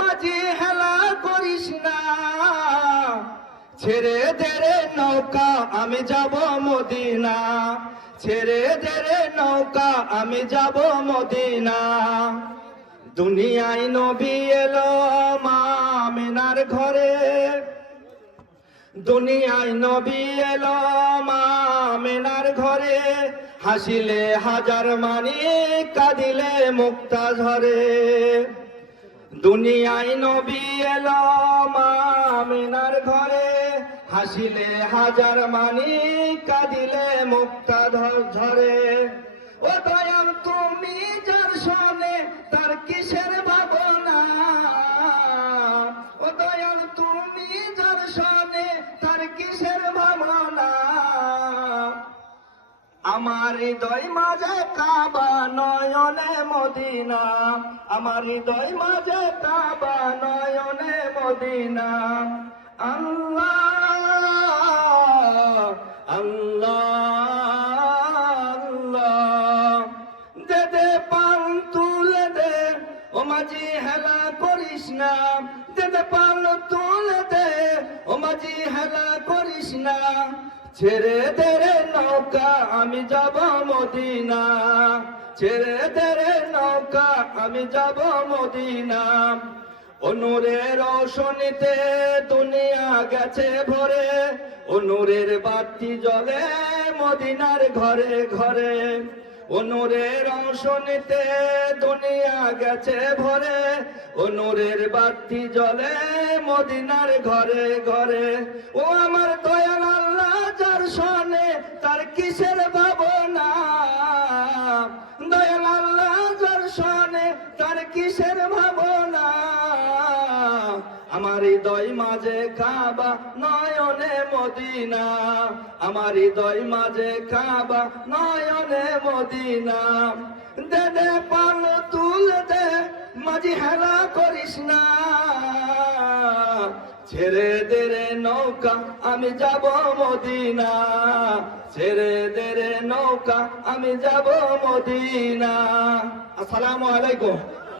মাঝে হেলা করিস না। ছেড়ে দেরে নৌকা, আমি যাব মদিনা। ছেড়ে দেরে নৌকা, আমি যাব মদিনা। দুনিয়ায় নবী এলো মামিনার ঘরে। দুনিয়ায় নবী এলো মামিনার ঘরে। হাসিলে হাজার মানি কাঁদিলে মুক্তা ঝরে দুনিয়ায় নবী এলো মামিনার ঘরে। হাসিলে হাজার মানি, কাঁদিলে মুক্তা ঝরে ও দয়াল, তুমি যার শোনে, তার কিসের ভাবনা আমার হৃদয় মাঝে কাবা নয়নে মদিনা। আমার হৃদয় মাঝে কাবা নয়নে মদিনা। আল্লাহ আল্লাহ আল্লাহ। দে দে, পান তুলে দে, ও মাঝি হেলা করিস না। দে দে, পান তুলে দে, ও মাঝি হেলা করিস না। ছেড়ে দে নৌকা, আমি যাব মদিনা। ছেড়ে দে রে নৌকা, আমি যাব মদিনা। অনুরের রোশনীতে দুনিয়া গেছে ভরে। অনুরের বাতি জ্বলে মদিনার ঘরে ঘরে। অনুরের রোশনীতে দুনিয়া গেছে ভরে। অনুরের বাতি জ্বলে মদিনার ঘরে ঘরে। ও আমার দয়াল তার কিসের ভাবনা? দয়াল আল্লাহ যার শোনে, তার কিসের ভাবনা? আমার হৃদয় মাঝে কাবা নয়নে মদিনা। আমার হৃদয় মাঝে কাবা নয়নে মদিনা। দে দে পাল তুল দে, মাঝি হেলা করিস না ছেড়ে দে রে নৌকা, আমি যাব মদিনা। ছেড়ে দে রে নৌকা, আমি যাব মদিনা। আসসালামু আলাইকুম।